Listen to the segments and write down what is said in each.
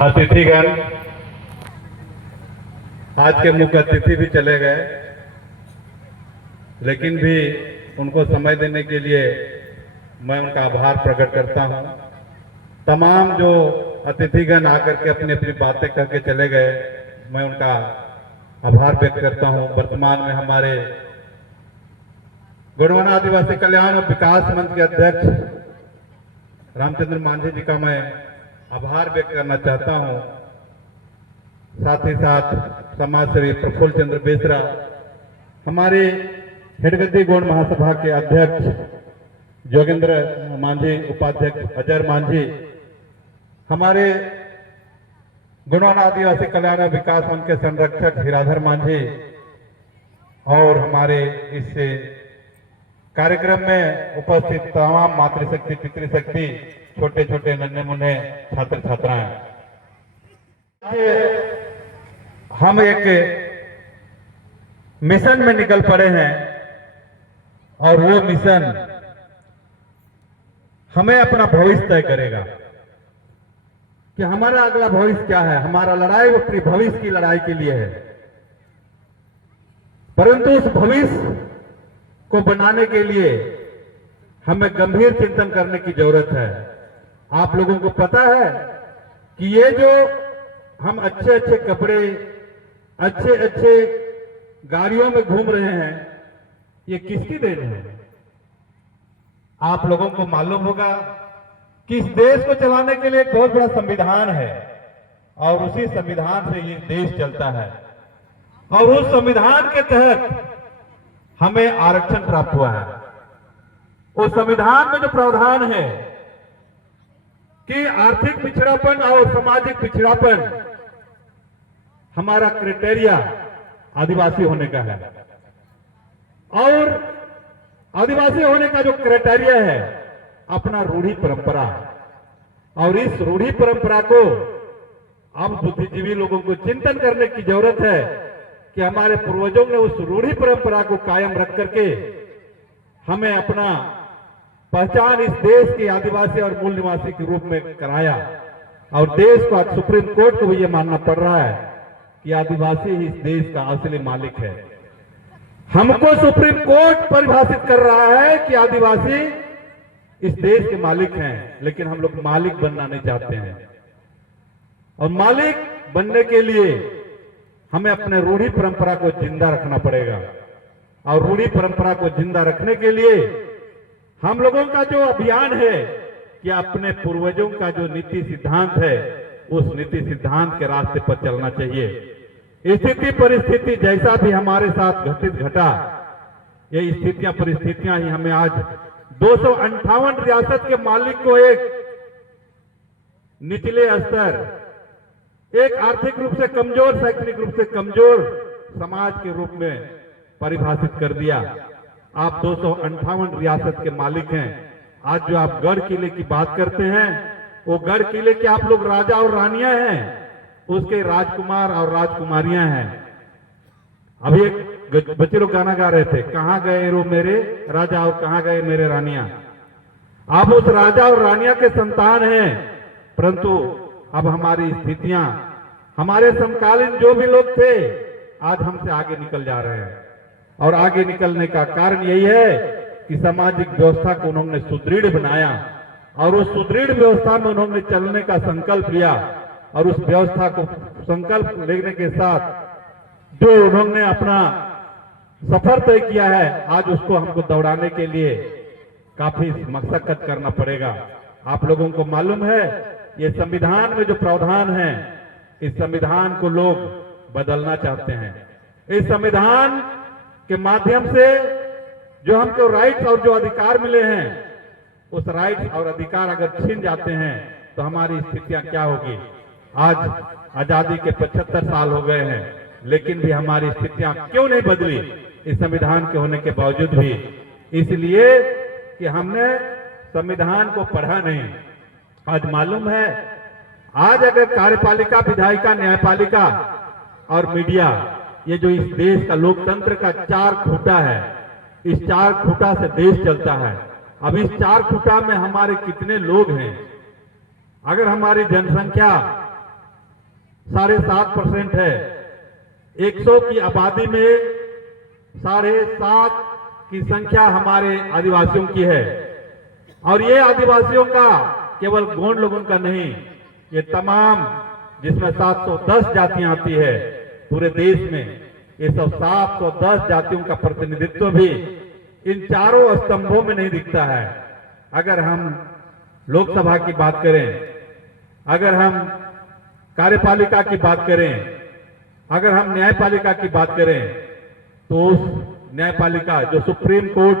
अतिथिगण, आज के मुख्य अतिथि भी चले गए, लेकिन भी उनको समय देने के लिए मैं उनका आभार प्रकट करता हूं। तमाम जो अतिथिगण आकर के अपनी अपनी बातें करके चले गए, मैं उनका आभार व्यक्त करता हूं। वर्तमान में हमारे गोंडवाना आदिवासी कल्याण और विकास मंच के अध्यक्ष रामचंद्र मांझी जी का मैं आभार व्यक्त करना चाहता हूं। साथ ही साथ समाज सेवी प्रफुल्ल चंद्र बेसरा, हमारे हेडगद्दी गोंड महासभा के अध्यक्ष जोगेंद्र मांझी, उपाध्यक्ष अजय मांझी, हमारे गोंडवाना आदिवासी कल्याण और विकास मंच के संरक्षक हीराधर मांझी और हमारे इस कार्यक्रम में उपस्थित तमाम मातृशक्ति, पितृशक्ति, छोटे छोटे नन्हे मुन्ने छात्र छात्राएं, हम एक मिशन में निकल पड़े हैं और वो मिशन हमें अपना भविष्य तय करेगा कि हमारा अगला भविष्य क्या है। हमारा लड़ाई अपनी भविष्य की लड़ाई के लिए है, परंतु उस भविष्य को बनाने के लिए हमें गंभीर चिंतन करने की जरूरत है। आप लोगों को पता है कि ये जो हम अच्छे अच्छे कपड़े, अच्छे अच्छे गाड़ियों में घूम रहे हैं, ये किसकी देन है? आप लोगों को मालूम होगा कि इस देश को चलाने के लिए एक बहुत बड़ा संविधान है और उसी संविधान से ये देश चलता है और उस संविधान के तहत हमें आरक्षण प्राप्त हुआ है। उस संविधान में जो प्रावधान है कि आर्थिक पिछड़ापन और सामाजिक पिछड़ापन, हमारा क्राइटेरिया आदिवासी होने का है और आदिवासी होने का जो क्राइटेरिया है अपना रूढ़ी परंपरा, और इस रूढ़ी परंपरा को अब बुद्धिजीवी लोगों को चिंतन करने की जरूरत है कि हमारे पूर्वजों ने उस रूढ़ी परंपरा को कायम रख करके हमें अपना पहचान इस देश के आदिवासी और मूल निवासी के रूप में कराया। और देश को आज सुप्रीम कोर्ट को भी यह मानना पड़ रहा है कि आदिवासी ही इस देश का असली मालिक है। हमको सुप्रीम कोर्ट परिभाषित कर रहा है कि आदिवासी इस देश के मालिक हैं, लेकिन हम लोग मालिक बनना नहीं चाहते हैं। और मालिक बनने के लिए हमें अपने रूढ़ी परंपरा को जिंदा रखना पड़ेगा और रूढ़ी परंपरा को जिंदा रखने के लिए हम लोगों का जो अभियान है कि अपने पूर्वजों का जो नीति सिद्धांत है उस नीति सिद्धांत के रास्ते पर चलना चाहिए। स्थिति परिस्थिति जैसा भी हमारे साथ घटित घटा, ये स्थितियां परिस्थितियां ही हमें आज 258 रियासत के मालिक को एक निचले स्तर, एक आर्थिक रूप से कमजोर, शैक्षणिक रूप से कमजोर समाज के रूप में परिभाषित कर दिया। आप 258 रियासत के मालिक हैं। आज जो आप गढ़ किले की बात करते हैं, वो गढ़ किले के आप लोग राजा और रानियां हैं, उसके राजकुमार और राजकुमारियां हैं। अभी एक बच्चे लोग गाना गा रहे थे, कहां गए रो मेरे राजा और कहां गए मेरे रानियां। आप उस राजा और रानियां के संतान हैं, परंतु अब हमारी स्थितियां, हमारे समकालीन जो भी लोग थे आज हमसे आगे निकल जा रहे हैं। और आगे निकलने का कारण यही है कि सामाजिक व्यवस्था को उन्होंने सुदृढ़ बनाया और उस सुदृढ़ व्यवस्था में उन्होंने चलने का संकल्प लिया और उस व्यवस्था को संकल्प लेने के साथ जो उन्होंने अपना सफर तय किया है, आज उसको हमको दौड़ाने के लिए काफी मशक्कत करना पड़ेगा। आप लोगों को मालूम है ये संविधान में जो प्रावधान है, इस संविधान को लोग बदलना चाहते हैं। इस संविधान के माध्यम से जो हमको राइट्स और जो अधिकार मिले हैं, उस राइट्स और अधिकार अगर छीन जाते हैं तो हमारी स्थितियां क्या होगी। आज आजादी के 75 साल हो गए हैं, लेकिन भी हमारी स्थितियां क्यों नहीं बदली इस संविधान के होने के बावजूद भी? इसलिए कि हमने संविधान को पढ़ा नहीं। आज मालूम है, आज अगर कार्यपालिका, विधायिका, न्यायपालिका और मीडिया, ये जो इस देश का लोकतंत्र का 4 खूंटा है, इस 4 खूंटा से देश चलता है। अब इस 4 खूंटा में हमारे कितने लोग हैं? अगर हमारी जनसंख्या 7.5% है। 100 की आबादी में 7.5 की संख्या हमारे आदिवासियों की है। और ये आदिवासियों का केवल गोंड लोगों का नहीं, ये तमाम जिसमें 710 जातियां आती है पूरे देश में, ये सब 710 जातियों का प्रतिनिधित्व भी इन चारों स्तंभों में नहीं दिखता है। अगर हम लोकसभा की बात करें, अगर हम कार्यपालिका की बात करें, अगर हम न्यायपालिका की बात करें, तो उस न्यायपालिका जो सुप्रीम कोर्ट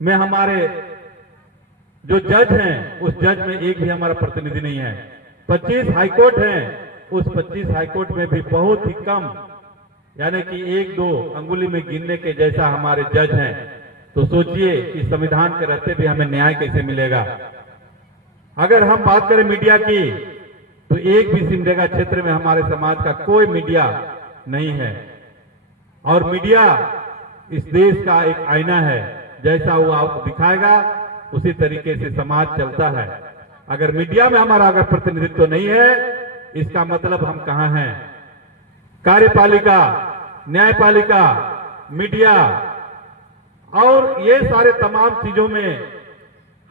में हमारे जो जज हैं, उस जज में एक भी हमारा प्रतिनिधि नहीं है। 25 हाईकोर्ट हैं, उस 25 हाईकोर्ट में भी बहुत ही कम, यानी कि 1-2 अंगुली में गिनने के जैसा हमारे जज हैं। तो सोचिए कि संविधान के रहते भी हमें न्याय कैसे मिलेगा। अगर हम बात करें मीडिया की, तो एक भी सिमडेगा क्षेत्र में हमारे समाज का कोई मीडिया नहीं है। और मीडिया इस देश का एक आईना है, जैसा वो आपको दिखाएगा उसी तरीके से समाज चलता है। अगर मीडिया में हमारा अगर प्रतिनिधित्व नहीं है, इसका मतलब हम कहां हैं? कार्यपालिका, न्यायपालिका, मीडिया और ये सारे तमाम चीजों में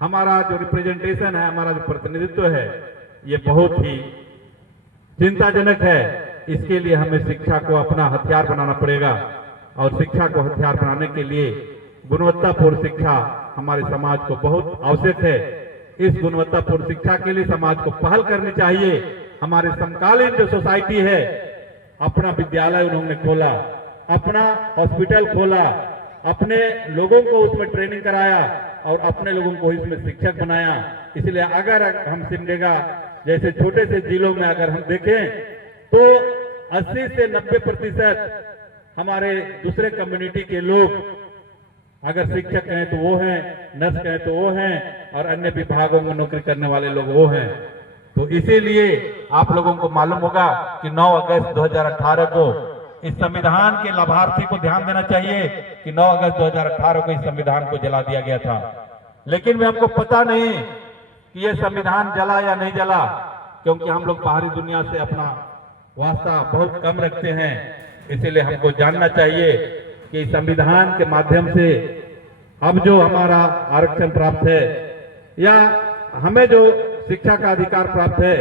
हमारा जो रिप्रेजेंटेशन है, हमारा जो प्रतिनिधित्व है, ये बहुत ही चिंताजनक है। इसके लिए हमें शिक्षा को अपना हथियार बनाना पड़ेगा और शिक्षा को हथियार बनाने के लिए गुणवत्तापूर्ण शिक्षा हमारे समाज को बहुत आवश्यक है। इस गुणवत्तापूर्ण शिक्षा के लिए समाज को पहल करनी चाहिए। हमारे समकालीन जो सोसाइटी है, अपना विद्यालय उन्होंने खोला, अपना हॉस्पिटल खोला, अपने लोगों को उसमें ट्रेनिंग कराया और अपने लोगों को इसमें शिक्षक बनाया। इसलिए अगर हम सिमडेगा जैसे छोटे से जिलों में अगर हम देखें, तो 80 से 90% हमारे दूसरे कम्युनिटी के लोग अगर शिक्षक कहें तो वो हैं, नर्स कहें तो वो हैं, और अन्य विभागों में नौकरी करने वाले लोग वो हैं। तो इसीलिए आप लोगों को मालूम होगा कि 9 अगस्त 2018 को इस संविधान के लाभार्थी को ध्यान देना चाहिए कि 9 अगस्त 2018 को इस संविधान को जला दिया गया था। लेकिन भी हमको पता नहीं कि यह संविधान जला या नहीं जला, क्योंकि हम लोग बाहरी दुनिया से अपना वास्ता बहुत कम रखते हैं। इसीलिए हमको जानना चाहिए कि संविधान के माध्यम से अब जो हमारा आरक्षण प्राप्त है, या हमें जो शिक्षा का अधिकार प्राप्त है,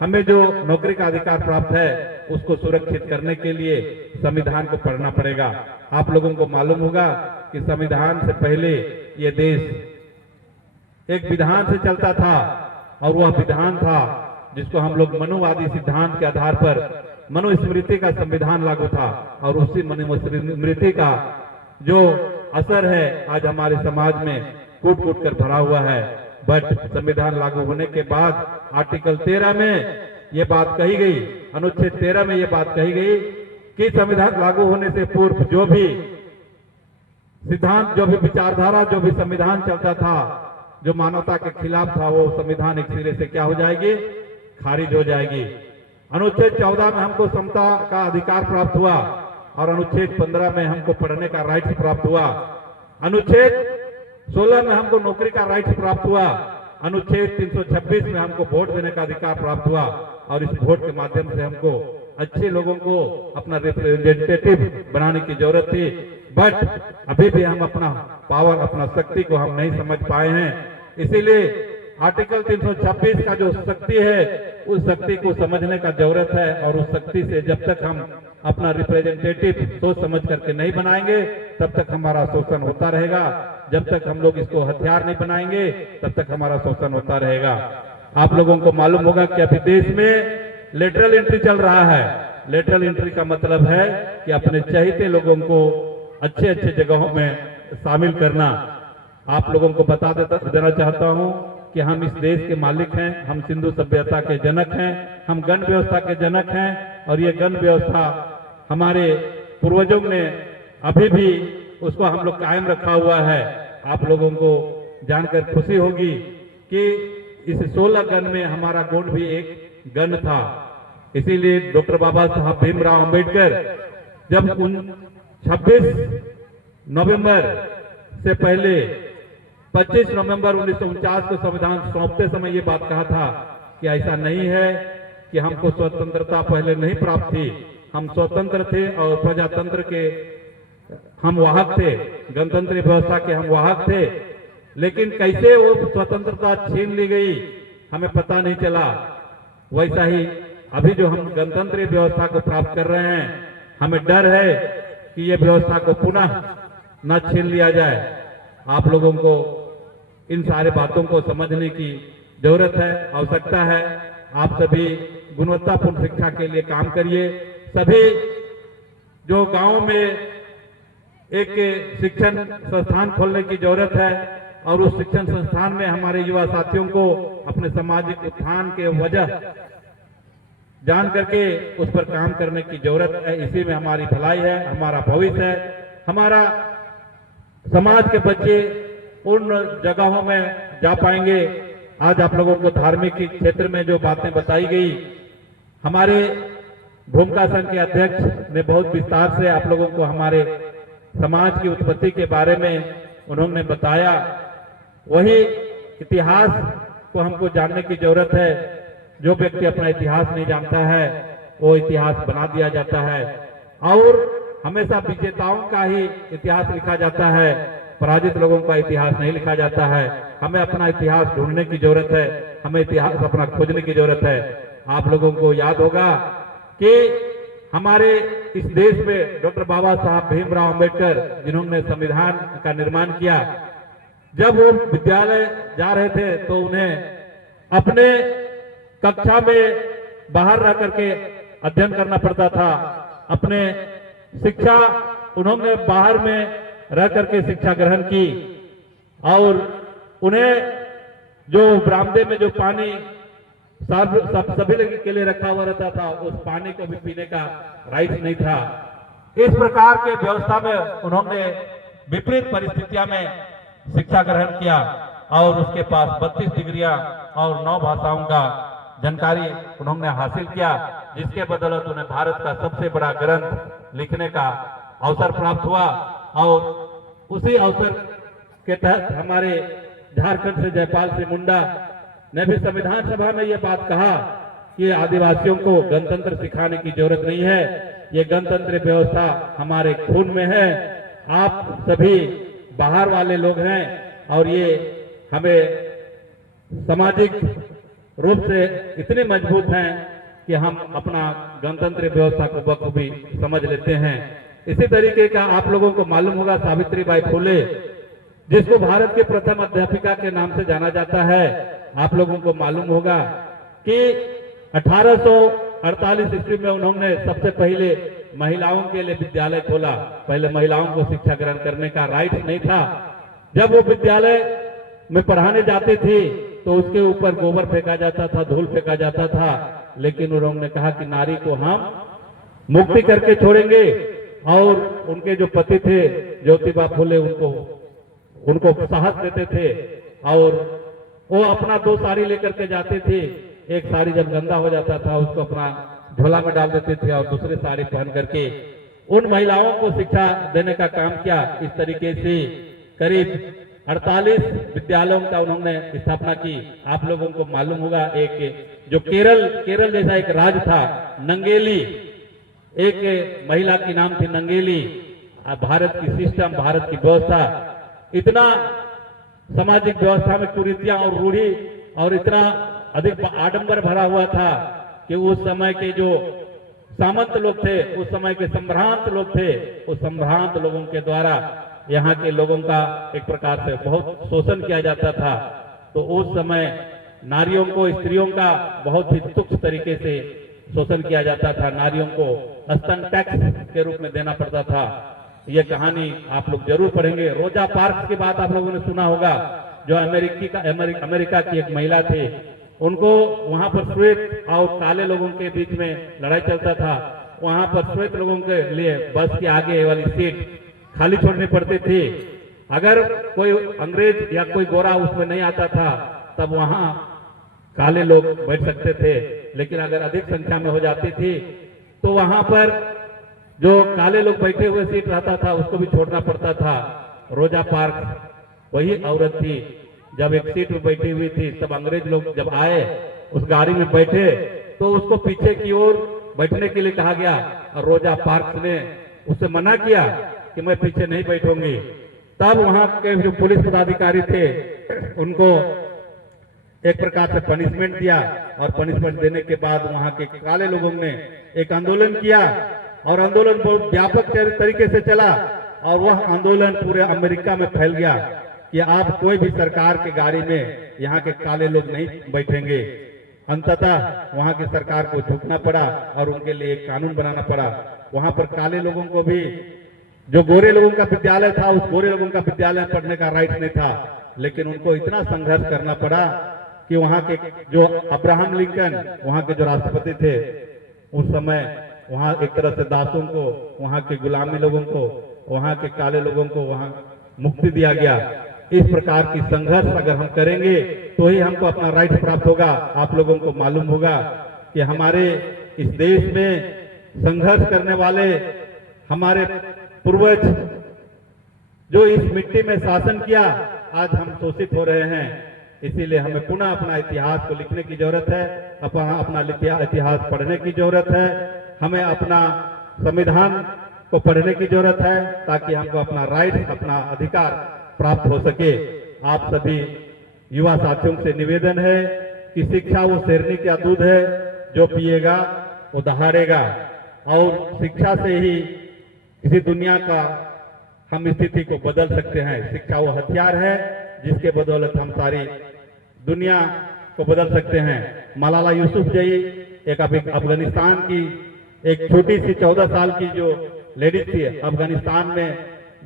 हमें जो नौकरी का अधिकार प्राप्त है, उसको सुरक्षित करने के लिए संविधान को पढ़ना पड़ेगा। आप लोगों को मालूम होगा कि संविधान से पहले ये देश एक विधान से चलता था, और वह विधान था जिसको हम लोग मनुवादी सिद्धांत के आधार पर मनुस्मृति का संविधान लागू था, और उसी मनुस्मृति का जो असर है आज हमारे समाज में कूट कूट कर भरा हुआ है। बट संविधान लागू होने के बाद आर्टिकल 13 में ये बात कही गई, अनुच्छेद 13 में ये बात कही गई कि संविधान लागू होने से पूर्व जो भी सिद्धांत, जो भी विचारधारा, जो भी संविधान चलता था, जो मानवता के खिलाफ था, वो संविधान एक सिरे से क्या हो जाएगी? खारिज हो जाएगी। अनुच्छेद 14 में हमको समता का अधिकार प्राप्त हुआ, और अनुच्छेद 15 में हमको पढ़ने का राइट प्राप्त हुआ। अनुच्छेद 16 में हमको नौकरी का राइट प्राप्त हुआ। अनुच्छेद 326 में हमको वोट देने का अधिकार प्राप्त हुआ, और इस वोट के माध्यम से हमको अच्छे लोगों को अपना रिप्रेजेंटेटिव बनाने की जरूरत थी। बट अभी भी हम अपना पावर, अपना शक्ति को हम नहीं समझ पाए हैं। इसीलिए आर्टिकल 326 का जो शक्ति है, उस शक्ति को समझने का जरूरत है, और उस शक्ति से जब तक हम अपना रिप्रेजेंटेटिव सोच समझ करके नहीं बनाएंगे, तब तक हमारा शोषण होता रहेगा। जब तक हम लोग इसको हथियार नहीं बनाएंगे, तब तक हमारा शोषण होता रहेगा। आप लोगों को मालूम होगा कि अभी देश में लेटरल एंट्री चल रहा है। लेटरल एंट्री का मतलब है कि अपने चहेते लोगों को अच्छे अच्छे जगहों में शामिल करना। आप लोगों को बता देना चाहता हूं कि हम इस देश के मालिक हैं, हम सिंधु सभ्यता के जनक हैं, हम गण व्यवस्था के जनक हैं, और ये गण व्यवस्था हमारे पूर्वजों ने अभी भी उसको हम लोग कायम रखा हुआ है। आप लोगों को जानकर खुशी होगी कि इस 16 गण में हमारा गोंड भी एक गण था। इसीलिए डॉक्टर बाबा साहब भीमराव अंबेडकर जब 26 नवंबर से पहले 25 नवंबर 1949 को संविधान सौंपते समय ये बात कहा था कि ऐसा नहीं है कि हमको स्वतंत्रता पहले नहीं प्राप्त थी, हम स्वतंत्र थे और प्रजातंत्र के हम वाहक थे, गणतंत्र व्यवस्था के हम वाहक थे, लेकिन कैसे वो स्वतंत्रता छीन ली गई हमें पता नहीं चला। वैसा ही अभी जो हम गणतंत्र व्यवस्था को प्राप्त कर रहे हैं, हमें डर है कि ये व्यवस्था को पुनः न छीन लिया जाए। आप लोगों को इन सारे बातों को समझने की जरूरत है, आवश्यकता है। आप सभी गुणवत्तापूर्ण शिक्षा के लिए काम करिए। सभी जो गांव में एक शिक्षण संस्थान खोलने की जरूरत है और उस शिक्षण संस्थान में हमारे युवा साथियों को अपने सामाजिक उत्थान के वजह जान करके उस पर काम करने की जरूरत है। इसी में हमारी भलाई है, हमारा भविष्य है। हमारा समाज के बच्चे उन जगहों में जा पाएंगे। आज आप लोगों को धार्मिक क्षेत्र में जो बातें बताई गई, हमारे भूमिका संघ के अध्यक्ष ने बहुत विस्तार से आप लोगों को हमारे समाज की उत्पत्ति के बारे में उन्होंने बताया। वही इतिहास को हमको जानने की जरूरत है। जो व्यक्ति अपना इतिहास नहीं जानता है वो इतिहास बना दिया जाता है और हमेशा विजेताओं का ही इतिहास लिखा जाता है, पराजित लोगों का इतिहास नहीं लिखा जाता है। हमें अपना इतिहास ढूंढने की जरूरत है, हमें इतिहास अपना खोजने की जरूरत है। आप लोगों को याद होगा कि हमारे इस देश में डॉक्टर बाबा साहब भीमराव अंबेडकर जिन्होंने संविधान का निर्माण किया, जब वो विद्यालय जा रहे थे तो उन्हें अपने कक्षा में बाहर रह करके अध्ययन करना पड़ता था। अपने शिक्षा उन्होंने बाहर में रह करके शिक्षा ग्रहण की और उन्हें जो बरामदे में जो पानी सभी लोगों के लिए रखा हुआ रहता था, उस पानी को भी पीने का राइट नहीं था। इस प्रकार के व्यवस्था में उन्होंने विपरीत परिस्थितियों में शिक्षा ग्रहण किया और उसके पास 32 डिग्रियां और 9 भाषाओं का जानकारी उन्होंने हासिल किया, जिसके बदौलत उन्हें भारत का सबसे बड़ा ग्रंथ लिखने का अवसर प्राप्त हुआ। और उसी अवसर के तहत हमारे झारखंड से जयपाल सिंह मुंडा ने भी संविधान सभा में यह बात कहा कि आदिवासियों को गणतंत्र सिखाने की जरूरत नहीं है, ये गणतंत्र व्यवस्था हमारे खून में है। आप सभी बाहर वाले लोग हैं और ये हमें सामाजिक रूप से इतने मजबूत हैं कि हम अपना गणतंत्र व्यवस्था को बखूबी समझ लेते हैं। इसी तरीके का आप लोगों को मालूम होगा सावित्रीबाई फुले, जिसको भारत के प्रथम अध्यापिका के नाम से जाना जाता है। आप लोगों को मालूम होगा कि 1848 ईस्वी में उन्होंने सबसे पहले महिलाओं के लिए विद्यालय खोला। पहले महिलाओं को शिक्षा ग्रहण करने का राइट नहीं था। जब वो विद्यालय में पढ़ाने जाती थी तो उसके ऊपर गोबर फेंका जाता था, धूल फेंका जाता था, लेकिन उन्होंने कहा कि नारी को हम मुक्ति करके छोड़ेंगे। और उनके जो पति थे ज्योतिबा फुले उनको साहस देते थे और वो अपना 2 साड़ी लेकर के जाते थे। एक साड़ी जब गंदा हो जाता था उसको अपना झोला में डाल देते थे और दूसरी साड़ी पहन करके उन महिलाओं को शिक्षा देने का काम किया। इस तरीके से करीब 48 विद्यालयों का उन्होंने स्थापना की। आप लोगों को मालूम होगा एक जो केरल जैसा एक राज्य था, नंगेली, एक महिला की नाम थी नंगेली। भारत की सिस्टम, भारत की व्यवस्था इतना सामाजिक व्यवस्था में कुरीतियां और रूढ़ी और इतना अधिक आडंबर भरा हुआ था कि उस समय के जो सामंत लोग थे, उस समय के संभ्रांत लोग थे, उस संभ्रांत लोगों के द्वारा यहाँ के लोगों का एक प्रकार से बहुत शोषण किया जाता था। तो उस समय नारियों को, स्त्रियों का बहुत ही तुच्छ तरीके से शोषण किया जाता था। नारियों को स्तन टैक्स के रूप में देना पड़ता था। ये कहानी आप लोग जरूर पढ़ेंगे। रोजा पार्क्स की बात आप लोगों ने सुना होगा, जो अमेरिका की एक महिला थी। उनको वहां पर श्वेत और काले लोगों के बीच में लड़ाई चलता था। वहां पर श्वेत लोगों के लिए बस के आगे वाली सीट खाली छोड़नी पड़ती थी। अगर कोई अंग्रेज या कोई गोरा उसमें नहीं आता था तब वहां काले लोग बैठ सकते थे, लेकिन अगर अधिक संख्या में हो जाती थी तो वहां पर जो काले लोग बैठे हुए सीट रहता था उसको भी छोड़ना पड़ता था। रोजा पार्क्स वही औरत थी, जब एक सीट में बैठी हुई थी तब अंग्रेज लोग जब आए, उस गाड़ी में बैठे तो उसको पीछे की ओर बैठने के लिए कहा गया और रोजा पार्क्स ने उससे मना किया कि मैं पीछे नहीं बैठूंगी। तब वहां के जो पुलिस पदाधिकारी थे उनको एक प्रकार से पनिशमेंट दिया और पनिशमेंट देने के बाद वहां के काले लोगों ने एक आंदोलन किया और आंदोलन बहुत व्यापक तरीके से चला और वह आंदोलन पूरे अमेरिका में फैल गया कि आप कोई भी सरकार की गाड़ी में यहाँ के काले लोग नहीं बैठेंगे। अंततः वहां की सरकार को झुकना पड़ा और उनके लिए एक कानून बनाना पड़ा। वहां पर काले लोगों को भी, जो गोरे लोगों का विद्यालय था, उस गोरे लोगों का विद्यालय में पढ़ने का राइट नहीं था, लेकिन उनको इतना संघर्ष करना पड़ा कि वहां के जो अब्राहम लिंकन वहां के जो राष्ट्रपति थे उस समय वहां एक तरह से दासों को, वहां के गुलामी लोगों को, वहां के काले लोगों को वहां मुक्ति दिया गया। इस प्रकार की संघर्ष अगर हम करेंगे तो ही हमको अपना राइट प्राप्त होगा। आप लोगों को मालूम होगा कि हमारे इस देश में संघर्ष करने वाले हमारे पूर्वज जो इस मिट्टी में शासन किया, आज हम शोषित हो रहे हैं। इसीलिए हमें पुनः अपना इतिहास को लिखने की जरूरत है, अपना इतिहास पढ़ने की जरूरत है, हमें अपना संविधान को पढ़ने की जरूरत है ताकि हमको अपना राइट, अपना अधिकार प्राप्त हो सके। आप सभी युवा साथियों से निवेदन है कि शिक्षा वो शेरनी का दूध है, जो पिएगा वो दहाड़ेगा, और शिक्षा से ही किसी दुनिया का हम स्थिति को बदल सकते हैं। शिक्षा वो हथियार है जिसके बदौलत हम सारी दुनिया को बदल सकते हैं। मलाला यूसुफजई एक अफगानिस्तान की एक छोटी सी 14 साल की जो लेडीज थी, अफगानिस्तान में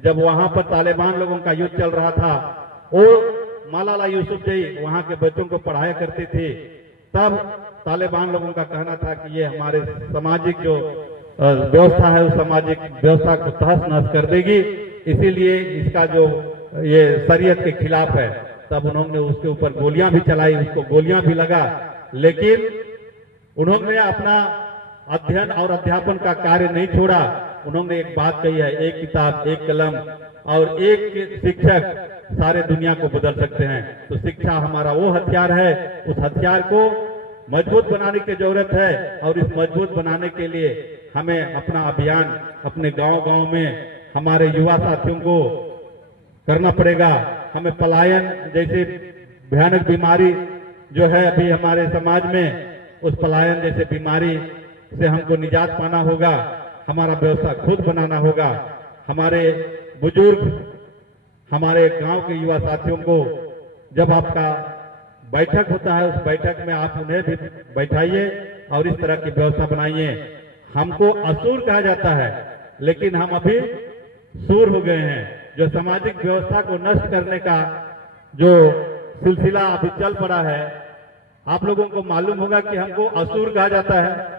जब वहां पर तालिबान लोगों का युद्ध चल रहा था, वो मलाला यूसुफजई वहां के बच्चों को पढ़ाया करती थी। तब तालिबान लोगों का कहना था कि ये हमारे सामाजिक जो व्यवस्था है उस सामाजिक व्यवस्था को तहस नहस कर देगी, इसीलिए इसका जो ये शरीयत के खिलाफ है। तब उन्होंने उसके ऊपर गोलियां भी चलाई, उसको गोलियां भी लगा, लेकिन उन्होंने अपना अध्ययन और अध्यापन का कार्य नहीं छोड़ा। उन्होंने एक बात कही है, एक किताब, एक कलम और एक शिक्षक सारे दुनिया को बदल सकते हैं। तो शिक्षा हमारा वो हथियार है, उस हथियार को मजबूत बनाने की जरूरत है, और इस मजबूत बनाने के लिए हमें अपना अभियान अपने गांव-गांव में हमारे युवा साथियों को करना पड़ेगा। हमें पलायन जैसे भयानक बीमारी जो है अभी हमारे समाज में, उस पलायन जैसे बीमारी से हमको निजात पाना होगा। हमारा व्यवस्था खुद बनाना होगा। हमारे बुजुर्ग, हमारे गांव के युवा साथियों को जब आपका बैठक होता है, उस बैठक में आप उन्हें भी बैठाइए और इस तरह की व्यवस्था बनाइए। हमको असुर कहा जाता है, लेकिन हम अभी सूर हो गए हैं। जो सामाजिक व्यवस्था को नष्ट करने का जो सिलसिला अभी चल पड़ा है, आप लोगों को मालूम होगा कि हमको असुर कहा जाता है।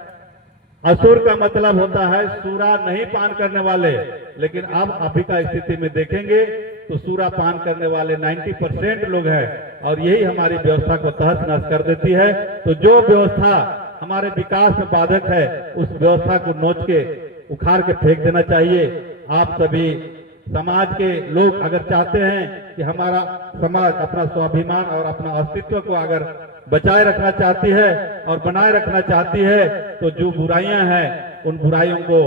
असुर का मतलब होता है सूरा नहीं पान करने वाले, लेकिन अब अभी का स्थिति में देखेंगे तो सूरा पान करने वाले 90% लोग हैं, और यही हमारी व्यवस्था को तहस नहस कर देती है। तो जो व्यवस्था हमारे विकास में बाधक है, उस व्यवस्था को नोच के उखाड़ के फेंक देना चाहिए। आप सभी समाज के लोग अगर चाहते हैं कि हमारा समाज अपना स्वाभिमान और अपना अस्तित्व को अगर बचाए रखना चाहती है और बनाए रखना चाहती है, तो जो बुराइयां हैं उन बुराइयों को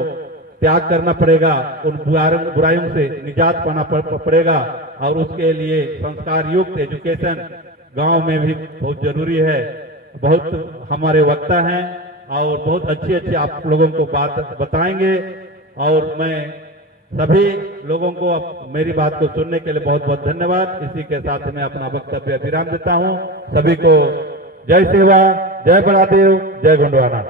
त्याग करना पड़ेगा, उन बुराइयों से निजात पाना पड़ेगा, और उसके लिए संस्कार युक्त एजुकेशन गांव में भी बहुत जरूरी है। बहुत हमारे वक्ता हैं और बहुत अच्छी अच्छी आप लोगों को बात बताएंगे, और मैं सभी लोगों को मेरी बात को सुनने के लिए बहुत बहुत धन्यवाद। इसी के साथ मैं अपना वक्तव्य विराम देता हूं। सभी को जय सेवा, जय बड़ादेव, जय गोंडवाना।